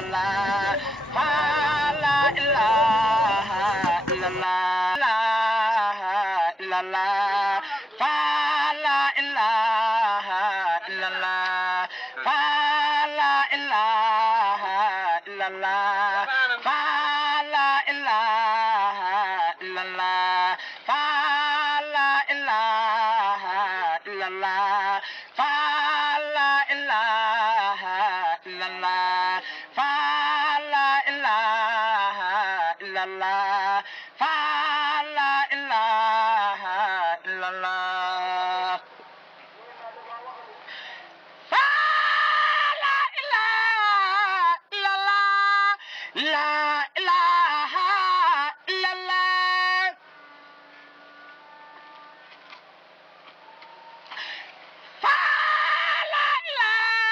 illallah, fa la ilaha illallah, la illallah, fa la ilaha illallah, fa la ilaha illallah, fa la ilaha illallah, fa la ilaha illallah, fa la ilaha illallah, fa la ilaha illallah, fa la ilaha illallah. Fa la ilaha illallah, la ilaha illallah. Fa la ilaha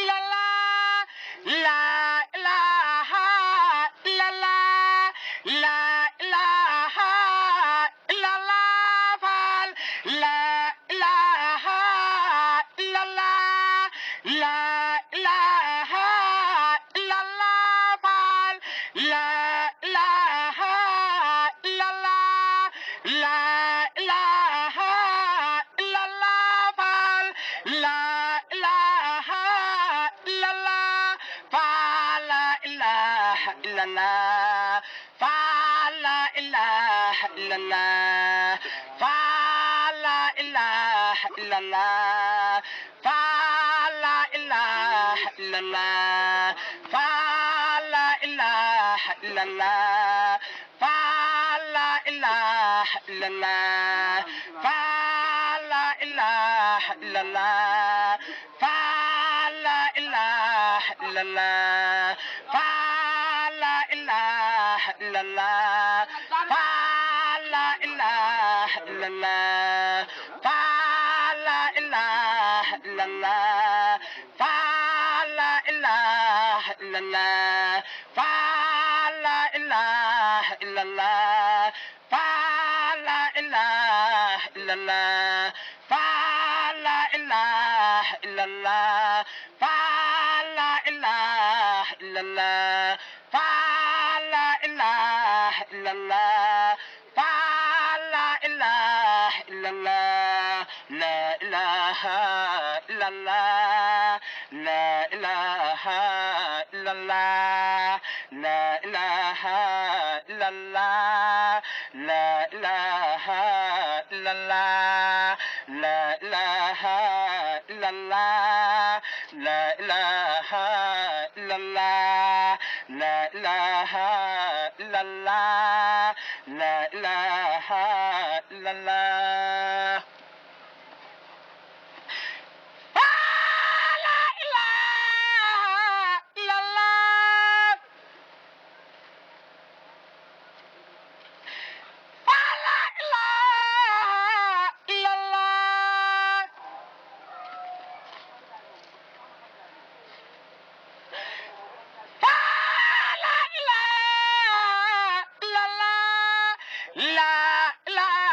illallah, la ilaha illallah, la ilaha illallah, fal la ilaha illallah, la ilaha illallah, fal la ilaha illallah, la ilaha illallah, fal la ilaha illallah, fa la ilaha illallah, fa la ilaha illallah, fa la ilaha illallah, fa la ilaha illallah, fa la ilaha illallah, fa la ilaha illallah, fa la ilaha illallah, fa la ilaha illallah, fa la ilaha illallah, fa la ilaha illallah, fa la ilaha illallah, fa la ilaha illallah, fa la ilaha illallah, fa la ilaha illallah, fa la ilaha illallah, fa la ilaha illallah, fa la ilaha illallah, fa la ilaha illallah, la ilaha illallah, la ilaha illallah, la ilaha illallah, la ilaha illallah, la ilaha illallah, la ilaha illallah, la ilaha illallah, la ilaha illallah. Fa la ilaha illallah, fa la ilaha illallah, fa la ilaha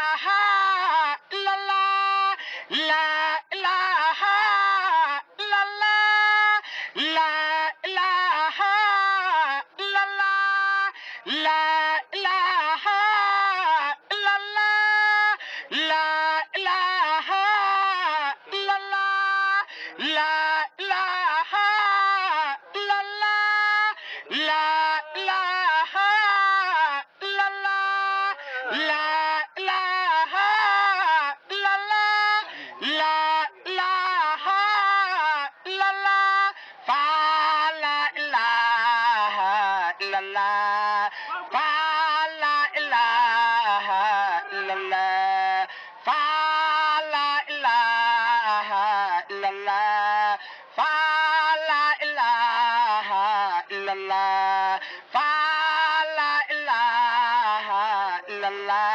illallah, la ilaha illallah, la ilaha illallah, la ilaha illallah, la ilaha illallah, la ilaha illallah, la ilaha illallah, la ilaha illallah, la ilaha illallah, la ilaha illallah, fa la ilaha illallah, fa la ilaha illallah, fa la ilaha illallah, fa la ilaha illallah, fa la ilaha illallah,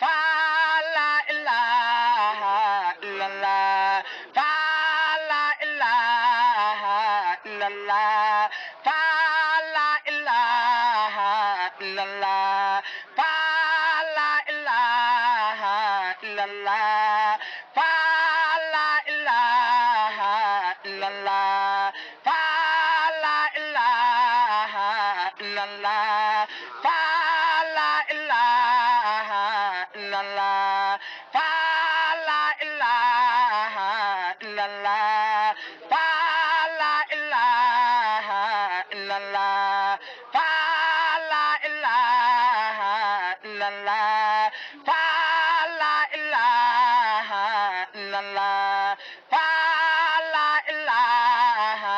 fa la ilaha illallah, fa la ilaha illallah, fa la ilaha illallah, fa la ilaha illallah, fa la ilaha illallah, fa la illallah, fa la ilaha illallah, fa la ilaha illallah, fa la ilaha illallah, fa la ilaha illallah, fa la ilaha illallah, fa la ilaha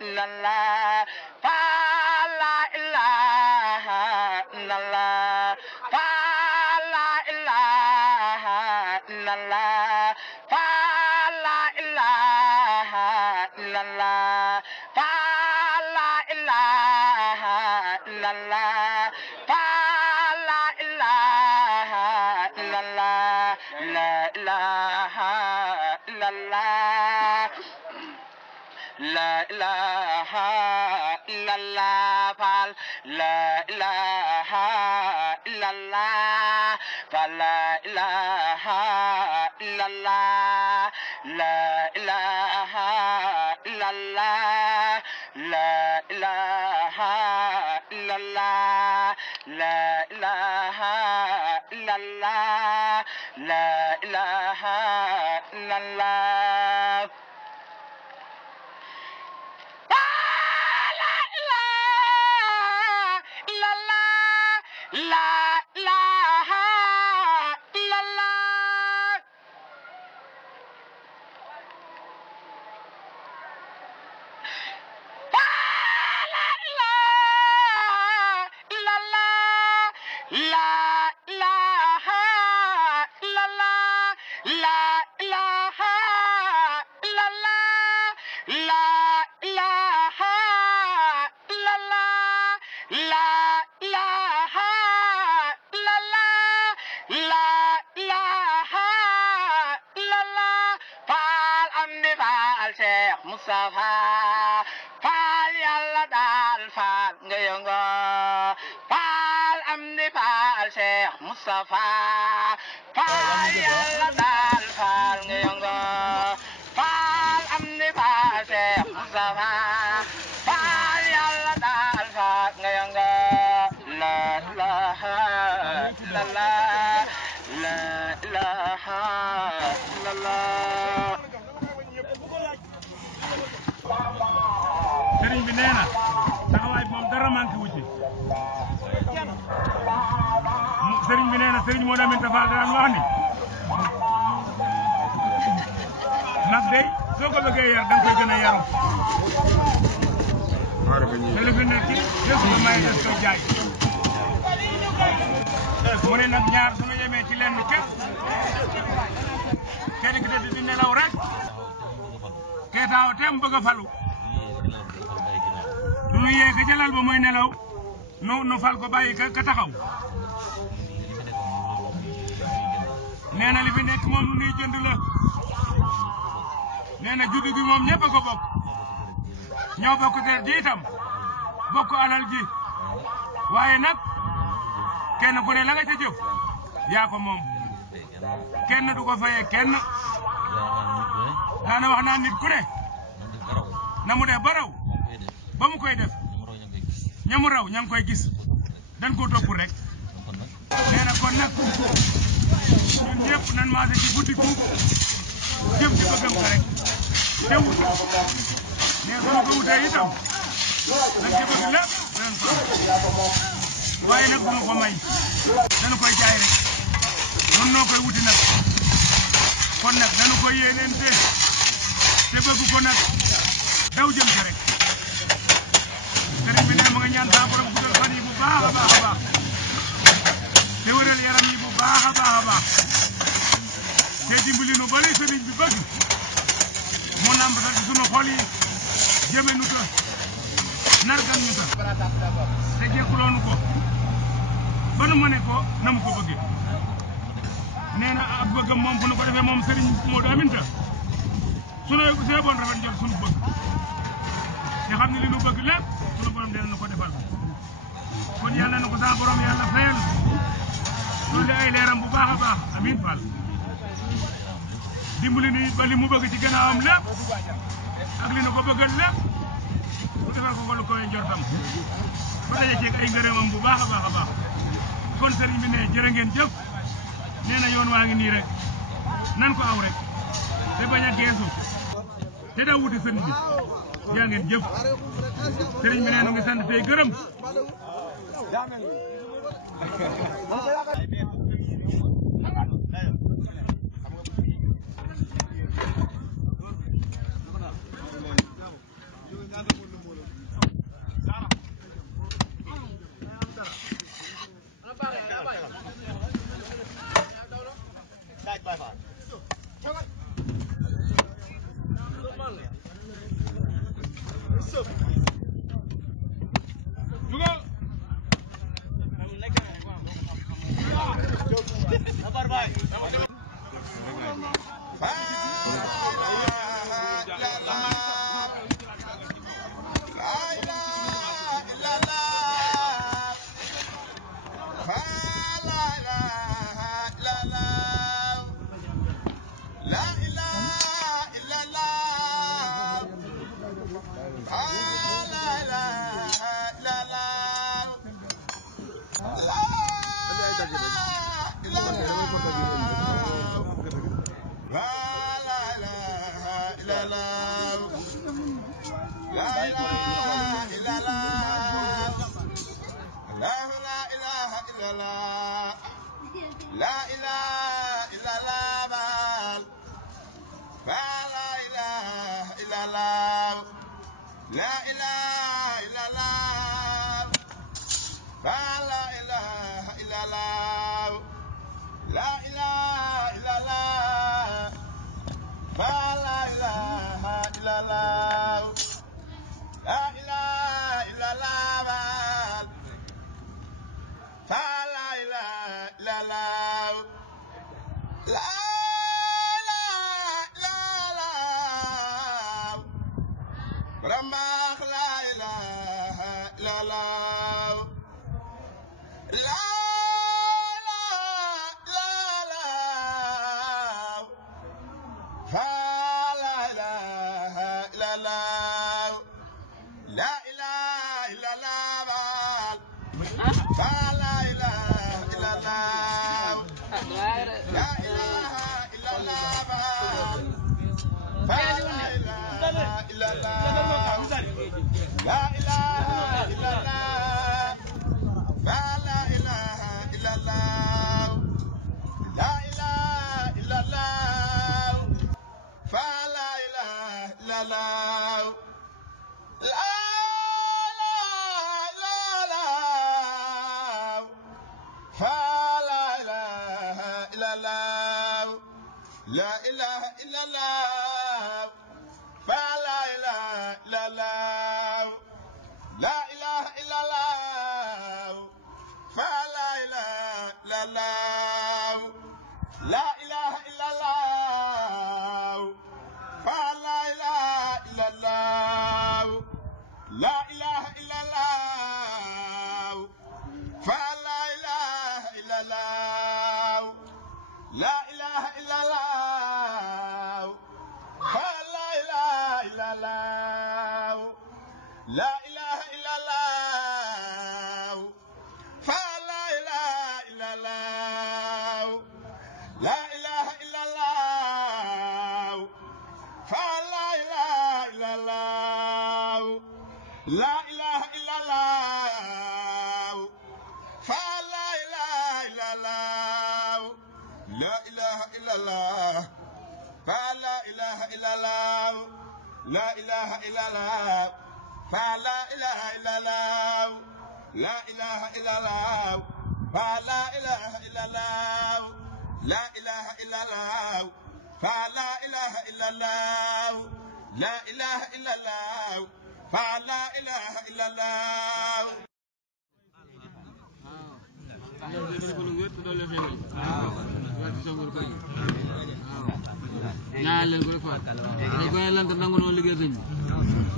illallah, fa la ilaha illallah, fa la ilaha illallah, fa la ilaha illallah, fa la ilaha illallah, fa la ilaha illallah, la ilaha illallah, la ilaha illallah, fal la ilaha illallah, fal la ilaha illallah, la ilaha illallah, la ilaha illallah, la ilaha illallah, la ilaha illallah. Mustafa faal yàlla daal faal nga yëngo faal am di faal Cheikh Mustafa faal yàlla daal faal nga yëngo faal am di faal Cheikh Mustafa faal yàlla daal faal nga yëngo la ilaha illallah, la ilaha illallah. sëriñ bi nee na taxawaay moom dara manqué wu ci sëriñ bi nee na sëriñ moo damit dafa daan wax ni nag day soo ko bëggee yar da nga koy gën a yaru te li fi nekk des ko may des koy jaay mu ne nag ñaar suñu yemee ci lenn képp kenn ki tëdd di nelaw rek kee taaw tem bëgg a falu nu yee ka jalal ba mooy nelaw nu fal ko bàyyi ka taxaw nee na li fi nekk moom lu nuy jënd la nee na juddu gi moom ñëpp a ko bokk ñoo bokk der ji itam bokk alal ji waaye nag kenn ku ne la nga ca jëf yaa ko moom kenn du ko fayee kenn daana wax naa nit ku ne na mu def ba raw ba mu koy def ñamu raw ña ngi koy gis dañ ko topp rek nee na kon nag ñun ñëpp nan maase ci guddi gu jëm ci bëggam ko rek te wut nee bu ñu ko wutee itam dañ ci bëgg lépp danañ ko waaye nag bu ñu ko may dañu koy jaay rek nun noo koy wuti nag kon nag dañu koy yéeneente te bëgg ko nag daw jëm ci rek sëriñ bi ne ma nga ñaan saa borom guddal fan yi bu baax a baax a baax te wëral yaram yi bu baax a baax a baax te dimbali nu ba li sëriñ bi bëgg mu nambatal ci sunu xol yi jëme nu ta nargan ñu ta te jekkuloonu ko ba nu mëne ko na mu ko bëggee nee na ak bëggam moom fu nu ko defee moom sëriñ Modou Aminta sunu bon rafet njot sunu bëgg te xam ne li nu bëgg lépp sunu borom dina nu ko defal kon yàlla na ko saa borom yàlla fayal loolu ay leeram bu baax a baax amiin Fall dimbali ni ba li mu bëgg ci gannaawam lépp ak li nu ko bëggal lépp bu defal ko lu koy njortam ba daje ci ay ngërëmam bu baax a baax kon sëriñ bi ne jërë ngeen jëf nee na yoon waa ngi nii rek nan ko aw rek te bañ a geesu te daa wuti sëriñ bi jaa ngeen jëf sëriñ bi nee na ngi sant tey gërëm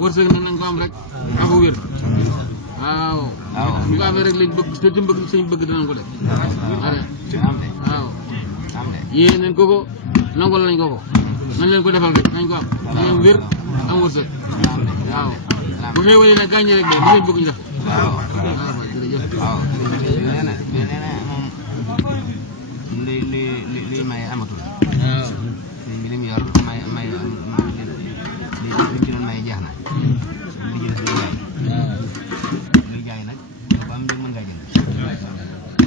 wërsëg nag nañ ko am rek ak wér waaw ñu ko amee rek liñ bëgg te bëgg suñ bëgg danañ ko def waaw yéen nañ ko nangol nañ ko nañ leen ko defal rek nañ ko am nañ wér am wërsëg waaw bu xéewalee nag gàññi rek de lu bëgg ñu def. waaw jërëjëf. waaw nee na moom luy maye amatul. waaw. sëñ bi li mu yor may li ci doon maye jeex na. li ci des luy jaay. luy jaay nag ba am njëg mën ngaa jënd.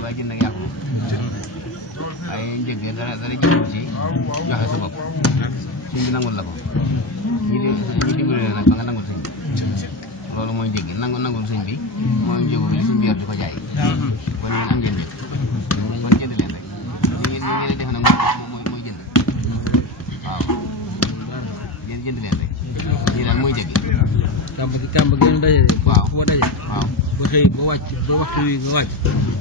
waaye jënd nag yàqu moom. waaye njëg dara jënd ci joxe sa bopp. sëñ bi nangul la ko. ñi dimbali la nag ba nga nangul sëñ bi. loolu mooy njëg nangul sëñ bi mooy njëgu li sëñ bi yor di ko jaay. kon yéen am ngeen njëg. kon jënd leen rek. li ngeen def nag mooy jënd. waaw yéen jënd leen rek. lii daal mooy njëg. kàmb gi ñu daje. waaw foo daje. waaw ba xëy ba wàcc ba waxtu wi nga wàcc.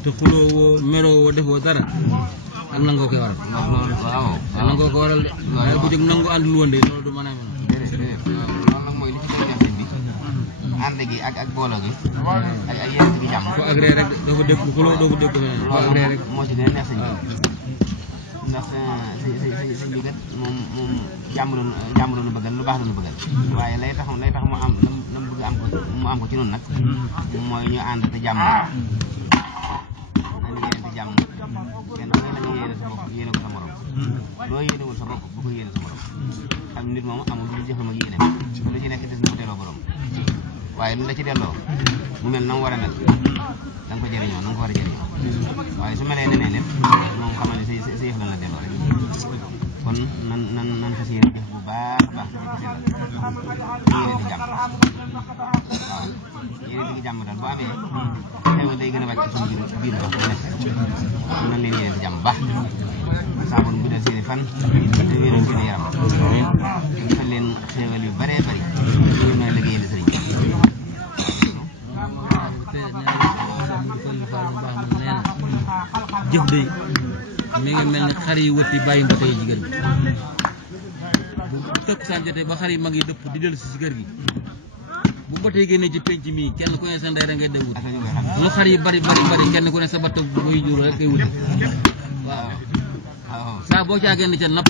te xuloo woo meroo woo defoo dara. ak nangoo koy waral. loolu waaw. ak nangoo ko waral de. waaye bu jóg nangu àndul woon de loolu du mën a mën. déedéet loolu nag mooy li ci gën a sëñ bi. ànd gi ak booloo gi. ak yéen gi jàmm. ko agré rek doo ko dégg xuloo doo ko dégg feneen. ko agré rek moo ci gën a neex sëñ bi. ndax sëñ bi kat moom jàmm doon bëggal lu baax doon bëggal. waaye lay tax mu am la mu bëgg am ko ci noonu nag. mooy ñu ànd te jàmm. nañu yéene te jàmm. kenn ku ne la nga yéene sa bopp yéene ko sa morom. loo yéenewul sa bopp bu ko yéene sa morom. xam nit moom amul lu jëfam ak yéene. te lu ci nekk des na ko delloo borom. waaye lu la ci delloo mu mel na mu war a mel da nga ko jëriñoo na nga ko war a jëriñoo. waaye su melee neneen it moom xamal ne sa yëf lan la delloo rek. kon nan fas yéene jëf bu baax a baax di ko sellal yéene di jàmm. waaw yéene di jàmm daal bu amee xew day gën a wàcc suñu biir wax bu nekk nan leen yéene di jàmm baax saa borom guddal seeni fan te wéeral seeni yaram defal leen xéewal yu bëree bëri ñu mën a liggéeyal sëriñ jëf day mi ngi mel ni xar yi wëtti bàyyi mboote yi jigéen bu takkusaan jotee ba xar yi mag yi dëpp di dellu si kër gi bu mboote yi génnee ci penc mii kenn ku ne sa ndey rek ngay dem wut lu xar yi bari kenn ku ne sa batt muy jur rek ngay wut waaw saa boo caa génn ca napp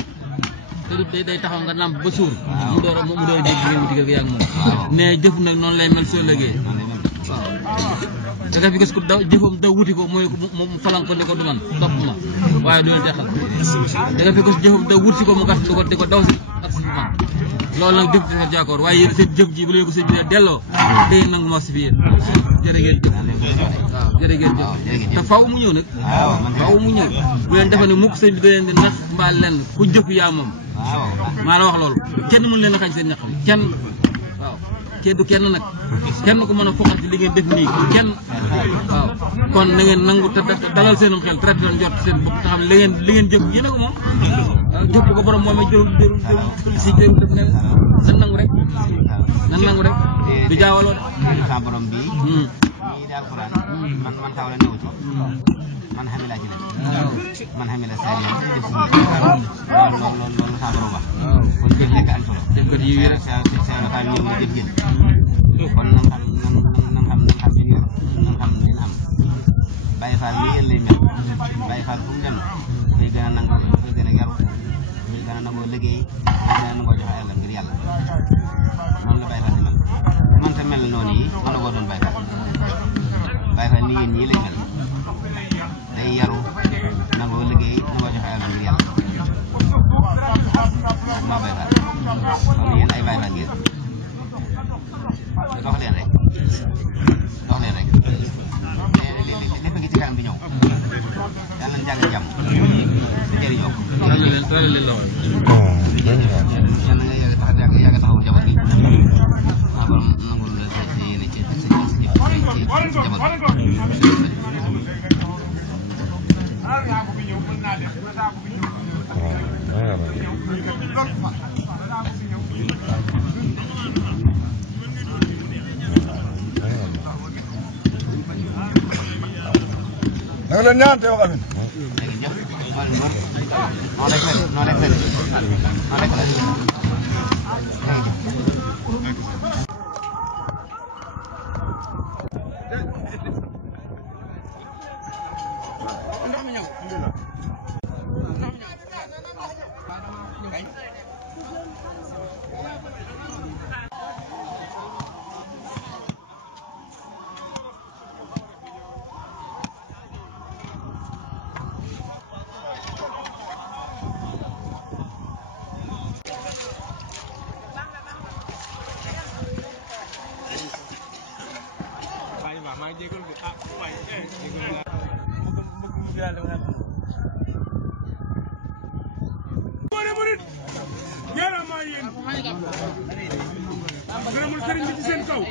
te du day taxaw nga namp ba suur mu door a dégg ngeen wuti kër gi yaa ngi moom mais jëf nag noonu lay mel soo lëgee waaw da nga fi gis ko daw jëfam daw wuti ko mooy moom falan ko ni ko du man topp ma waaye du leen teexal da nga fi gis jëfam daw wuti ko mu gas di ko daw si ak si man loolu nag jëf dafa jaakoor waaye yéen seen jëf ji bu leen ko sëñ bi ne delloo day nangu ma si fi yéen jërë ngeen jëf waaw jërë ngeen jëf te faaw mu ñëw nag faaw mu ñëw bu leen defe ne mukk sëñ bi da leen di nax mbaa lenn ku jëf yaa moom maa la wax loolu kenn mën leen a xañ seen ñax kenn waaw du kenn nag kenn ku mën a foqal ci li ngeen def nii kenn waaw kon na ngeen nangu te dalal seenum xel traité leen jot seen bopp te xam li ngeen jëf yéen a ko moom jëpp ko borom moom jërul si jërul def ne nan nangu rek du jaawaloo de sa borom bi ñii daal Alxuraan man xaw la newu ci man xami laa ci def man xami la saa yi def loolu sa borom wax kon jëf nekk am solo def ko yi rek seen local ñëw na jëf jël kon nan xam li ñu am Baye Fall nii yéen lay mel Baye Fall fu mu dem dafay gën a nangu dafay gën a yaru dafay gën a nangoo liggéey dafay gën a nangoo joxe yàlla ngir yàlla noonu la Baye Fall di mel man ta mel noonu yi mën na koo doon Baye Fall Baye Fall nii yéen ñii lay mel day yaru nangoo liggéey nangoo joxe yàlla ngir yàlla maa Baye Fall kon yéen ay Baye Fall ngeen dox leen rek lépp gi ci kanam di ñëw yàlla na jàng jàmm te jëriñoo ko. tollu leen loxo. yàlla nga yàgg taxawu njaboot gi. waaw ba nangul la sa yéene ci njaboot da nga leen ñaan te wax amin. Jaaraama yéen gërëmul sëriñ bi ci seen kaw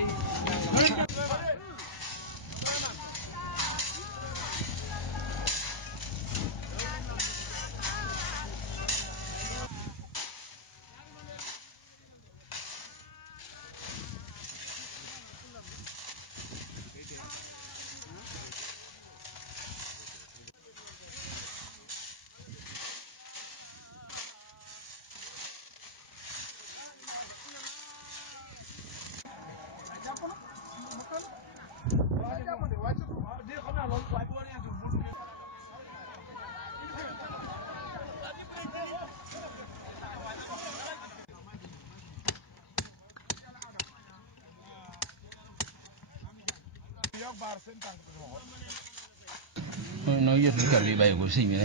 noo jot lu kàddu yi bàyyi ko sëñ bi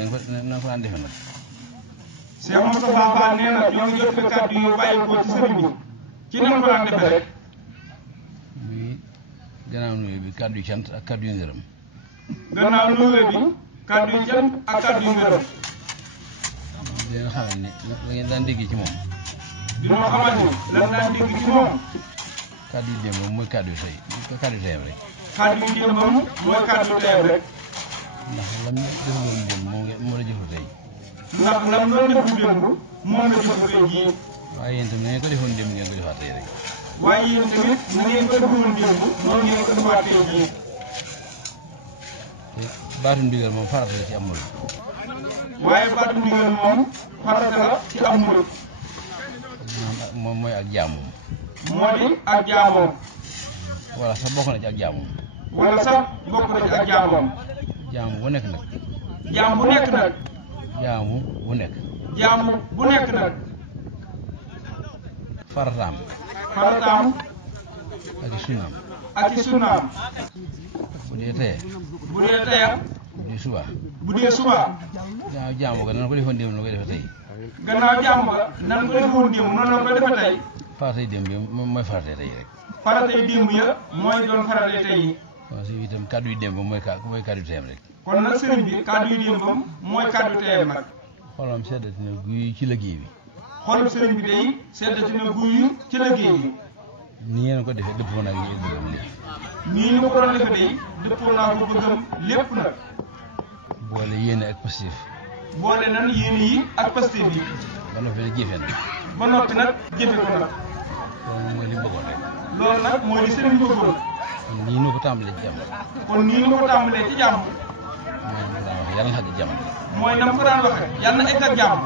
na ko daan defe nag Cheikh Moustapha Fall nee na ñoo ngi jot kàddu yu bàyyi ko ci sëriñ bi ci ni ko daan defe rek muy gannaaw nuyoo bi kàddu yu cant ak kàddu yu ngërëm gannaaw nuyoo bi kàddu yu cant ak kàddu yu ngërëm di leen xamal ne la ngeen daan dégg ci moom di ma xamal ni lan daan dégg ci moom kàddu yu démb mooy kàddu yu tey kàddu yu teyam rek kàddu yu démbam mooy kàddu yu teyam rek ndax lam defaloon démb moo la jëfal tey ndax lam doon defu démb moom la jëfu tey jii waaye yéen tamit ngeen ko defoon démb ngeen ko defaat tey rek waaye yéen tamit na ngeen ko defoon démb noonu ngeen ko defaat tey jii te baatu ndigal moom farata la ci am murid waaye baatu ndigal moom farata la ci am murid moom mooy ak jaamoom moo di ak jaamoom wala sax bokk na ci ak jaamoom wala sax bokk na ci ak jaamoom jaamu bu nekk nag jaam bu nekk nag jaamu bu nekk jaamu bu nekk nag farataam farataam ak i sunnaam ak i sunnaam bu dee teye bu dee teyam bu dee suba bu dee suba gannaaw jaamu ga nan ko defoon démb na koy defe tey gannaaw jaamu ga nan ko defoon démb noonu la ko defe tey faratay démb bi mooy faratay tey rek faratay démb ya mooy doon faratay tey yi waaw si itam kàddu yu démb mooy kàddu teyam rek kon nag sëriñ bi kàddu yu démbam mooy kàddu teyam nag xolam seddati na guy ci liggéey bi xolub sëriñ bi day seddati na guy ci liggéey bi ni ngeen ko defee dëppoo naa ak bëggam lépp nii ni ko ko doon defe day dëppoo naa ko bëggam lépp nag boole yéene ak positif boole nan yéene yi ak pastif yi ba noppi nag jëfe na ba noppi nag jëfe ko nag loolu mooy li mu bëggoon rek loolu nag mooy li sëriñ bi bëggoon kon nii ñu ko tàmbalee ci jàmm kon nii ñu ko tàmbalee ci jàmm mooy mu daan wax yàlla na xàgg jàmm mooy nam ko daan waxe yàlla na egg ak jàmm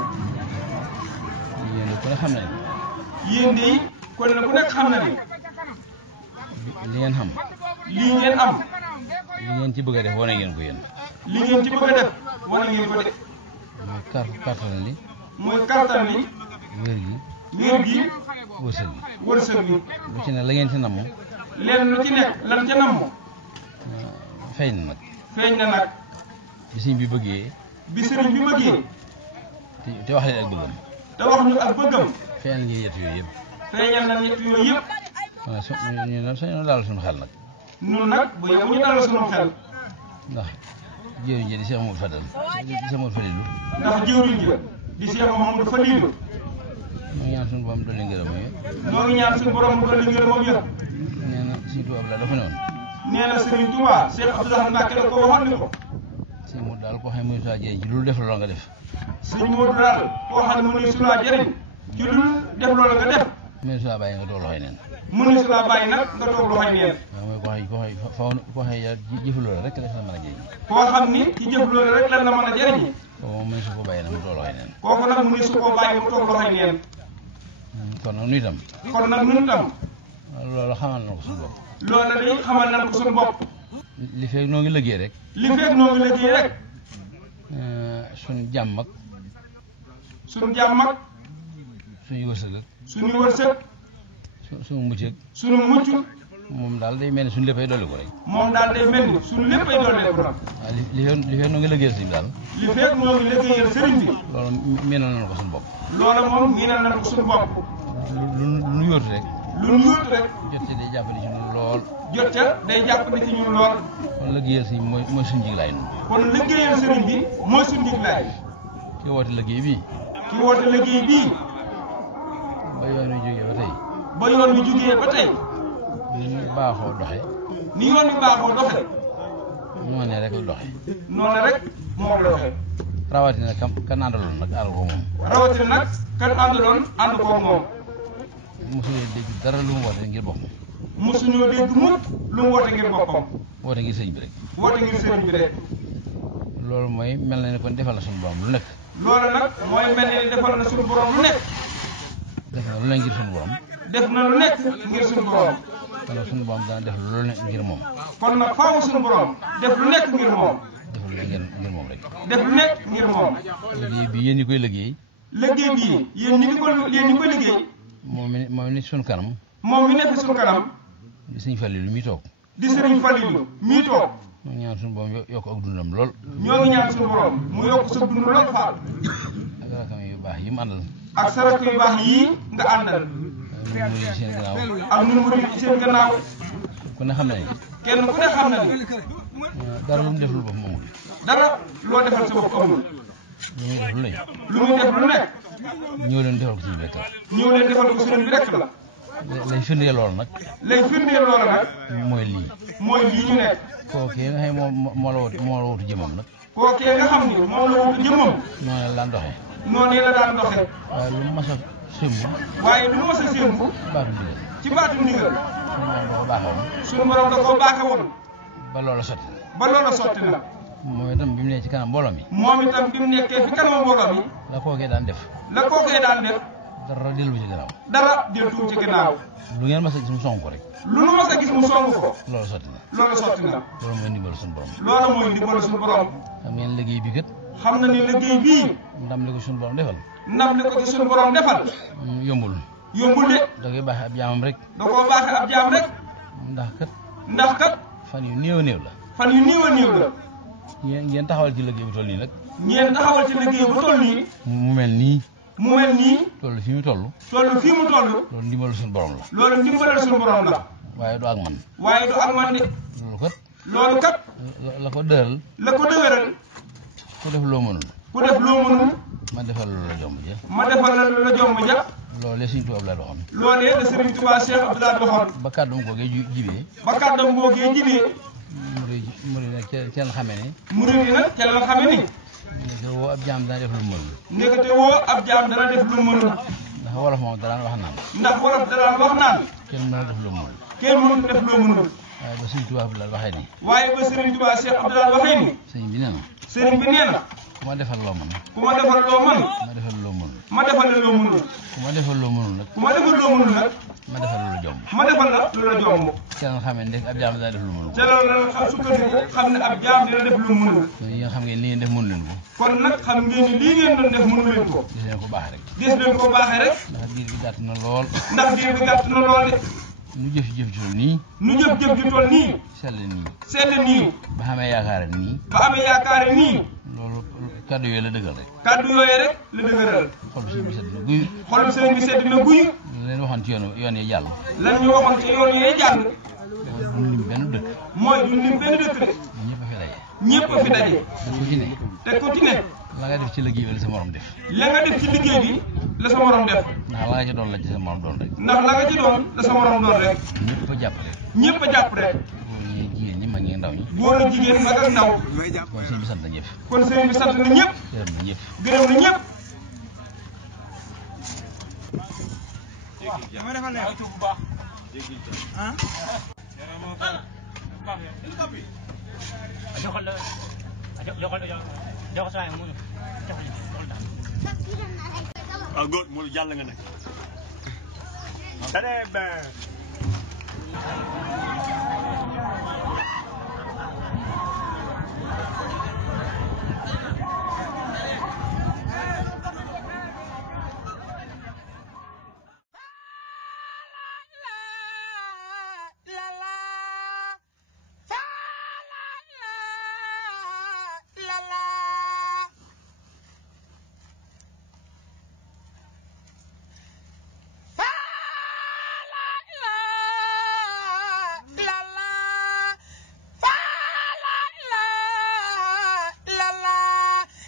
yéen ku ne xam na ne yéen de kon nag ku nekk xam na ni li ngeen xam lii ngeen am li ngeen ci bëgg a def wane ngeen ko yéen li ngeen ci bëgg a def wane ngeen ko de mooy kàttan li mooy kattan li wér gi wér gi wërsëg gi wërsëg gi lu ci ne la ngeen ci namm leen lu ci nekk lan ca namm feeñ na nag feeñ na nag bi sëñ bi bëggee bi sëriñ bi bëggee te wax leen ak bëggam te wax ñu ak bëggam feeñal ngeen yett yooyu yëpp feeñal na ñett yooyu yëpp waaw ñu nag sañoo daal suñu xel nag ñun nag bu yow ñu dalal suñu xel ndax jëriñ ji di Cheikh Mamadou Fadal di Cheikh Mamadou Fadilu ndax jëwriñ ji di Cheikh Mamadou Fadilu moo ngi ñaan suñu borom dolli ngërëm yi noo ngi ñaan suñu borom mu dolli ngërëmam yëpp nee na suñu tubaab daal dafa ne woon nee na Sëriñ Tuubaa Cheikh Abdoulaye Mbacke la ko waxoon ni ko sëñ Modou daal koo xam ne mënut a jëriñ ci loolu def la nga def sëñ Modou daal koo xam ne mënuñ si laa jëriñ ci lu def loolu nga def mënut a bàyyi nga toog loxoy neen mënuñ si laa bàyyi nag nga toog loxoy neen waaw mooy koo xam yaa jëf loolu rek def la mën a jëriñ koo xam ni ci jëf loolu rek lan la mën a jëriñ kooku moom mënu su ko bàyyi nag mu toog loxoy neen kooku nag mënuñ su koo bàyyi mu toog loxoy neen kon nag nu itam kon nag ñun tam loolu xamal na ko suñu bopp loolu day xamal nañ ko suñu bopp li fekk noo ngi liggéey rek li fekk noo ngi liggéey rek suñu jàmm ak suñu jàmm ak suñu wërsëg ak suñu wërsëg suñu mucc ak suñu mucc moom daal day mel ni suñu léppay dolli ko rek moom daal day mel ni suñu léppay dolleeku nag waaw li fekk noo ngi liggéeyal sëñ bi daal li fekk noo ngi liggéeyal sëriñ bi loolu miinal nañu ko suñu bopp loola moom miinal nañ ko suñu bopp lu nu yóotu rek lu ñu yóotu rek jot ci day jàppale ci lool. jot ca day jàpp ne ci ñun lool. kon liggéeyal sëriñ mooy suñu jiglaay noonu. kon liggéeyal sëriñ bi mooy suñu jiglaay. ki woote liggéey bii. ki woote liggéey bii. ba yoon wi jógee ba tey. ba yoon wi jógee ba tey. ni ñu baaxoo doxe. ni yoon wi baaxoo doxe. noonu rek la doxe. noonu rek moom la doxe. rawatina kan àndaloon nag ànd ko moom. rawatina nag kan àndaloon ànd ko moom. mosuñu dégg dara lu mu woote ngir boppam. mosuñoo dégg mukk lu mu woote ngir boppam. woote ngir sëñ bi rek. woote ngir sëriñ bi rek. loolu mooy mel na ne kon defal na suñu borom lu nekk. loolu nag mooy mel ne defal na suñu borom lu nekk. def na lu ne ngir suñu borom. def na lu nekk ngir suñu borom. kon nag suñu borom dana def lu ne ngir moom. kon nag faaw suñu borom def lu nekk ngir moom. def lu ne ngir moom rek. def lu nekk ngir moom. liggéey bi yéen ñi koy liggéey. liggéey bii yéen ñi koy liggéey. moom ni suñu kanam. moom mi nekk suñu kanam. di sëñ Fallilu mi toog. di sëriñ Fallilu mi toog. ñoo ngi ñaan suñu borom yokk ak dundam lool. ñoo ngi ñaan suñu borom mu yokk sa dund lool faal. ak rakam yu baax yi mu àndal. ak sa rakk yu baax yii nga àndal. ak ñun murid seen gannaaw. ak ñun murid seen gannaaw. ku ne xam na ni. kenn ku ne xam na ni. dara lu mu def lu boppam amul. dara loo defal sa bopp amul. lu muy def lu ne. lu muy def lu nekk. ñëw leen defal ko sëñ bi rek la. ñëw leen defal ko sëriñ bi rek la. lay firndeel loolu nag. lay firndeel loolu nag. mooy lii. mooy lii ñu nekk. kookee nga xam ne moo la wutu jëmam nag. kookee nga xam ni moom la wutu jëmmam. noonu la daan doxee. noonu la daan doxee. waaye lu mas a sëmb. waaye lu mas a sëmb. baatu ndigal. ci baatu ndigal. suñu borom da ko baaxee woon. suñu borom da koo baaxee woon. ba loola sotti. ba loola sotti na. moom itam bi mu nee ci kanam mbooloo mi. moom itam bi mu nekkee fi kanam mbooloo mi. la kookee daan def. la kookee daan def. dara dellu ci gannaaw. dara dellu ci gannaaw. lu ngeen mas a gis mu song ko rek. lu nu mas a gis mu song ko. loola sotti na. loola sotti na. loolu mooy ndimbalu suñu borom. loola mooy ndimbalu suñu borom. xam ngeen liggéey bi kat. xam na ni liggéey bii. ndam li ko suñu borom defal. ndam li ko ci suñu borom defal. yombul. yombul de. da koy baaxee ab jaamam rek. da koo baaxee ab jaam rek. ndax kat. fan yu néew a néew la. fan yu néew a néew la. ngeen taxawal ci liggéey bu toll nii nag. ngeen taxawal ci liggéey bu toll nii. mu mel nii. mu mel nii. toll fii mu toll. toll fii mu toll. loolu ndimbalu suñu borom la. loolu ndimbalal suñu borom la. waaye du ak man. waaye du ak man de. loolu kat. la ko dëral. la ko dëgëral. ku def loo mënul. ku def loo mënul. ma defal loolu la jomb ja. ma defal la jomb ja. loolee Sëriñ Tuubaa la waxoon. loolee la Sëriñ Tuubaa Cheikh Abdoulaye waxoon. ba kàddum googee jibee. ba kàddum googee jibee. murid nag ca la xamee ne. murid yi nag ca la xamee ni. nekkate woo ab jaam dana def lu mënul. nekkate woo ab jaam dana def lu mënul. ndax wolof moom daraan wax naan. ndax wolof daraan wax naan. kenn mën a def lu mënul. kenn mënut def loo mënul. waaye ba Sëriñ Tuubaa Abdoulaye waxee ni. waaye ba Sëriñ Tuubaa Cheikh Abdoulaye waxee ni. sëriñ bi nee na. sëriñ bi nee na. ku ma defal loo mën. ku ma defal loo mën. ma defal loo mënul. ma defal la loo mënul. ku ma defal loo mënul nag. ku ma defal loo mënul nag. ma defal lu la jomb. ma defal la lu la jomb. ca la xamee ne ab jaam dana def lu mënul. ca loolu la xam sukkandiku xam ne ab jaam dina def lu mënul. kon yéen xam ngeen li ngeen def mënu leen ko. kon nag xam ngeen ni lii ngeen doon def mënu leen ko. gis leen ko baax rek. gis leen ko baaxee rek. ndax diir bi gàtt na lool. ndax diir bi gàtt na lool de. nu jëf ju toll nii. nu jëf ju toll nii. sell nii. sell nii. ba xamee yaakaare nii. ba amee yaakaare nii. loolu kàddu yooyu la dëggal rek. kàddu yooyu rek la dëgëral. xol bi sëñ bi sedd na guy. xol bi sëñ bi sedd na guy. leen waxoon ci yoon yi jàll. lan ñu waxoon ci yoon yi jàll. duñ lim benn dëkk. mooy duñ lim benn dëkk de. ñëpp a fi daje. ñëpp a fi daje. te ku ci ne. te ku ci ne. la nga def ci liggéey bi la sa morom def. la nga def ci liggéey bi la sa morom def. ndax la nga ci doon la ci sa morom doon rek. ndax la nga ci doon la sa morom doon rek. ñëpp a jàpp rek. ñëpp a jàpp rek. góor ñi jigéen ñi mag ñi ndaw ñi. góor ak jigéen mag ak ndaw. kon sëñ bi sant na ñëpp. kon sëñ bi sant na ñëpp. gërëm na ñëpp. gërëm na ñëpp. ah góor Modou jàll nga nekk. très bien.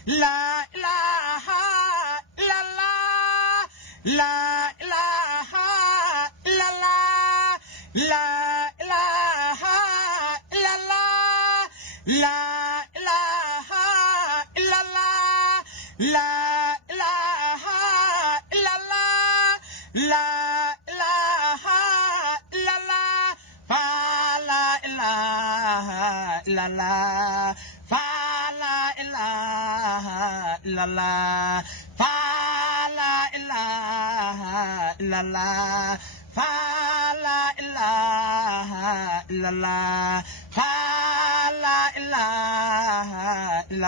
la ilaha illallah la ilaha illallah la ilaha illallah la ilaha illallah la ilaha illallah la ilaha illallah fa la ilaha illallah fa la ilaha illallah fa la ilaha illallah fa la ilaha illallah fa la ilaha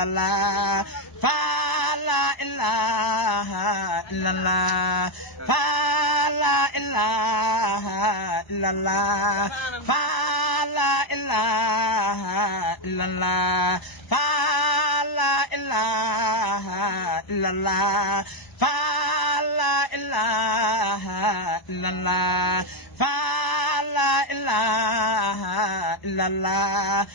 illallah fa la ilaha illallah fa la ilaha illallah fa la ilaha illallah fa la ilaha illallah fa la ilaha illallah fa la ilaha illallah fa la ilaha illallah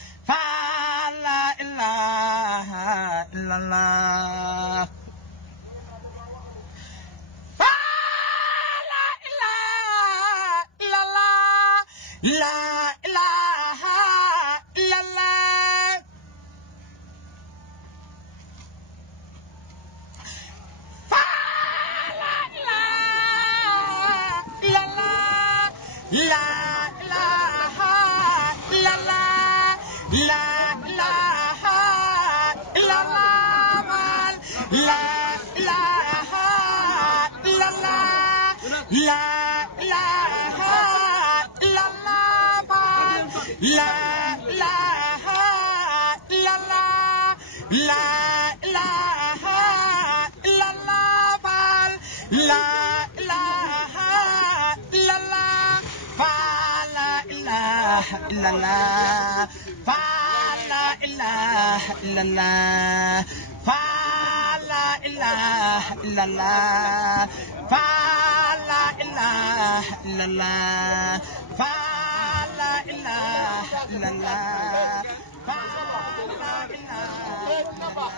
la ilaha illallah fa la ilaha illallah la ilaha illallah la ilaha illallah la ilaha illallah la ilaha la ilaha illallah la ilaha illallah la ilaha illallah fa la ilaha illallah fa la ilaha illallah fa la ilaha illallah fa la ilaha illallah fa la ilaha illallah fa la ilaha illallah